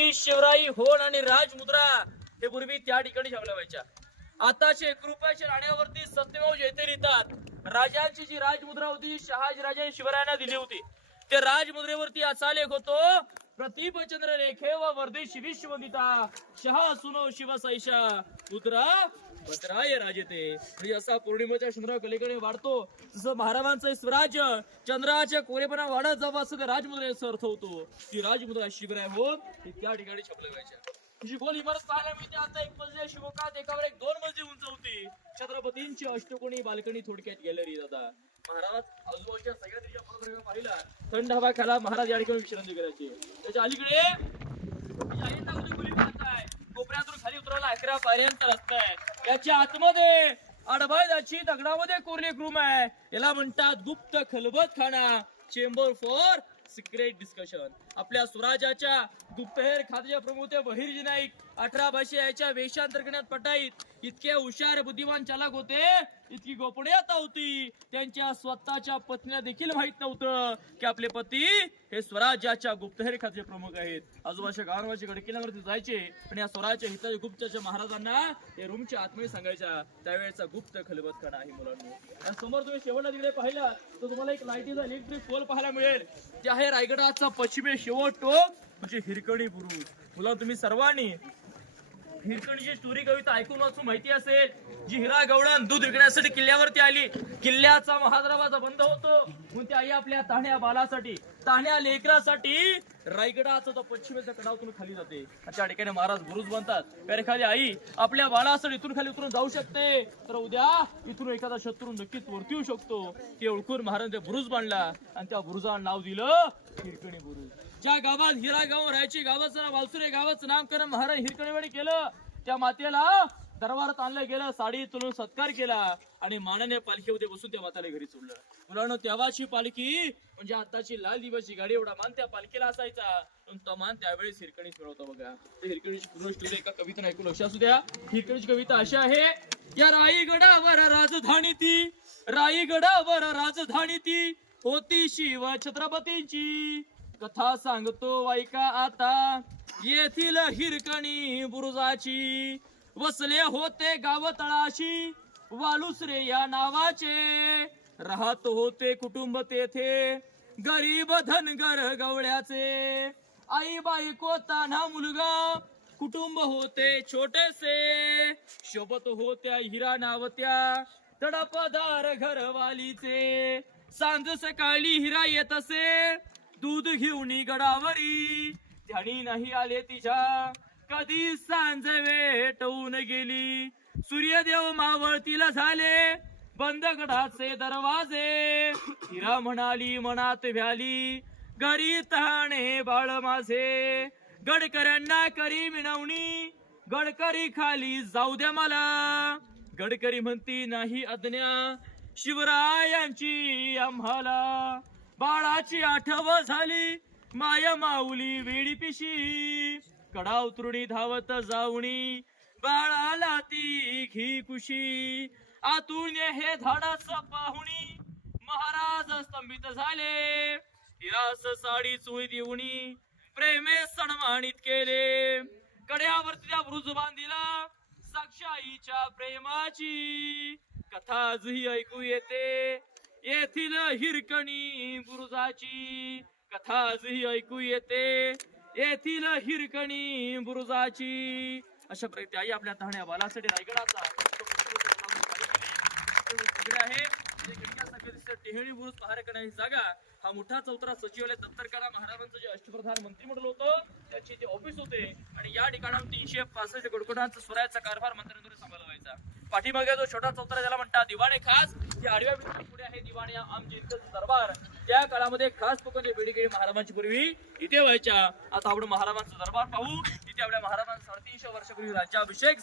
वरती शिवराई होण आणि राजमुद्रा हे पूर्वी त्या ठिकाणी ठेवल्या व्हायच्या. आताचे 1 रुपयाच्या नाण्यावरती सत्यमेव जयते लिहितात. राजांची जी राजमुद्रा होती शहाजी राजांनी शिवरायांना दिली होती, त्या राजमुद्रेवरती असा लेख होतो, प्रतीपचंद्र रेखे व वर्देशी विश्ववंदिता शहा सुनो शिवसैषा मुद्रा भद्राय राजते. म्हणजे असा पौर्णिमेच्या चंद्रा कलेकडे वाढतो, जसं महाराजांचं स्वराज्य चंद्राच्या कोरेपणा वाढत जावं असं राजमुद्रेचा अर्थ होतो. ती राजमुद्रा शिवराय होत त्या ठिकाणी छापल्या व्हायच्या. जी गोल इमारत पाहायला मिळते आता 1 मजली शिवकात एकावर एक 2 मजली उंच होती. छत्रपतींची अष्टकोनी बाल्कनी थोडक्यात गॅलरी दादा. महाराज आजूबाजूच्या सगळ्या दिशा परत पाहिला, थंड हवा खाला महाराज या ठिकाणी विश्रांती करायची. त्याच्या अलीकडे खोली पाहताय, कोपऱ्यातून खाली उतरायला 11 पायऱ्यांचा रस्ता आहे. याच्या आतमध्ये अडबायदाची दगडामध्ये कोरली एक रूम आहे. याला म्हणतात गुप्त खलबत खाना, चेंबर फॉर सिक्रेट डिस्कशन. आपल्या स्वराज्याच्या गुप्तहेर खात्याचे प्रमुख बहिर्जी नाईक 18 भाषा याच्या वेशांतर करण्यात पटाईत. इतके हुशार बुद्धिमान चालक होते, इतकी गोपनीयता होती, त्यांच्या स्वतःच्या पत्नीला देखील माहित नव्हतं की आपले पती हे स्वराज्याच्या गुप्तहेर खात्याचे प्रमुख आहेत. आजूबाजूच्या गावाच्या गडकिल्ल्यावरती जायचे आणि या स्वराज्याच्या हिताच्या गुप्तच्या महाराजांना या रूमच्या आतमध्ये सांगायच्या. त्यावेळेचा गुप्त खलबत खाना आहे मुलांनी. आणि समोर तुम्ही शेवटला तिकडे पाहिला तर तुम्हाला एक लाईटीचा इलेक्ट्रिक पोल पाहायला मिळेल. जे आहे रायगडाचा पश्चिमे शेवट टोक म्हणजे हिरकणी बुरुज. मुलं तुम्ही सर्वांनी हिरकणीची स्टोरी कविता ऐकून वाचून माहिती असेल, जी हिरा गवळण दूध विकण्यासाठी किल्ल्यावरती आली. किल्ल्याचा महादरवाजा बंद होतो म्हणून ती आई आपल्या ताण्या बालासाठी, ताण्या लेकरासाठी रायगडाचा तो पश्चिमेचा कडावतून खाली जाते. त्या ठिकाणी महाराज बुरुज बनतात. तर एखादी आई आपल्या बालासाठी इथून खाली उतरून जाऊ शकते, तर उद्या इथून एखादा शत्रू नक्कीच वरती येऊ शकतो. ते ओळखून महाराज बुरुज बांधला आणि त्या बुरुजाला नाव दिलं हिरकणी बुरुज. ज्या गावात हिरा गाव राहायची, गावाचं नाव वालसुरे, गावाचं नामकरण महाराज हिरकणीवाडी केलं. त्या मातेला दरबारात आणलं गेलं, साडी चलून सत्कार केला आणि मानाने पालखीमध्ये बसून त्या माताला घरी सोडलं. मुलांनो, तेव्हाची पालखी म्हणजे आताची लाल दिवसची गाडी एवढा मान त्या पालखीला असायचा, पण तो मान त्यावेळेस हिरकणीच मिळवता बघा. ते हिरकणीची पूर्ण स्टोरी एका कवितेने ऐकून लक्ष असू द्या. हिरकणीची कविता अशी आहे, या रायगडावर राजधानी ती, रायगडावर राजधानी ती होती शिव छत्रपतींची. कथा सांगतो ऐका आता येथील हिरकणी बुरुजाची. वसले होते गाव तळाशी वालुसरे या नावाचे, राहत होते कुटुंब तेथे गरीब धनगर गवळ्याचे. आई बायको तान्हा मुलगा कुटुंब होते छोटेसे, शोभत होत्या हिरा नावत्या तडपदार घरवालीचे. सांज सकाळी हिरा येत असे दूध घेऊन गडावरी, ध्यानी नाही आले तिच्या कधी सांज वेटवून गेली. सूर्यदेव मावळतीला झाले बंद गडाचे दरवाजे, हिरा म्हणाली मनात भ्याली घरी तहाने बाळ माझे. गडकऱ्यांना करी मिळवणी गडकरी खाली जाऊ द्या मला, गडकरी म्हणती नाही आज्ञा शिवरायांची आम्हाला. बाळाची आठवण झाली माया माऊली वेडी पिशी, कडा उतरुणी धावत जाऊनी बाळाला ती घी कुशी. आतून हे धाडस पाहुणी महाराज स्तंभित झाले, हिरास साडी चोळी देऊनी प्रेमे सन्मानित केले. कड्यावरती त्या बुरुज बांधिला साक्षाईच्या प्रेमाची, कथा आजही ऐकू येते येथील हिरकणी बुरुजाची. कथा आजही ऐकू येते येथील हिरकणी बुरुजाची. अशा प्रकारे आई आपल्या ताहण्या बालासाठी रायगडाचा आहे. टेहळी बुरुज पहार करण्याची जागा हा मोठा चौतरा सचिवालय दत्तरकारा महाराजांचं जे अष्टप्रधान मंत्रिमंडळ होतं त्याचे ते ऑफिस होते. आणि या ठिकाणाहून 365 गडकोटांचा स्वराज्याचा कारभार मंत्र्यांद्वारे सांभाळला व्हायचा. पाठीमागे जो छोटा चौतरा ज्याला म्हणतात दिवाणे खास, जे आडव्या पुढे आहे दिवाणे आमचे दरबार. त्या काळामध्ये खास लोकांच्या बेडीगिरी महाराजांची पूर्वी इथे व्हायच्या. आता आपण महाराजांचा दरबार पाहू. तिथे आपल्या महाराजांचा 350 वर्षापूर्वी राज्याभिषेक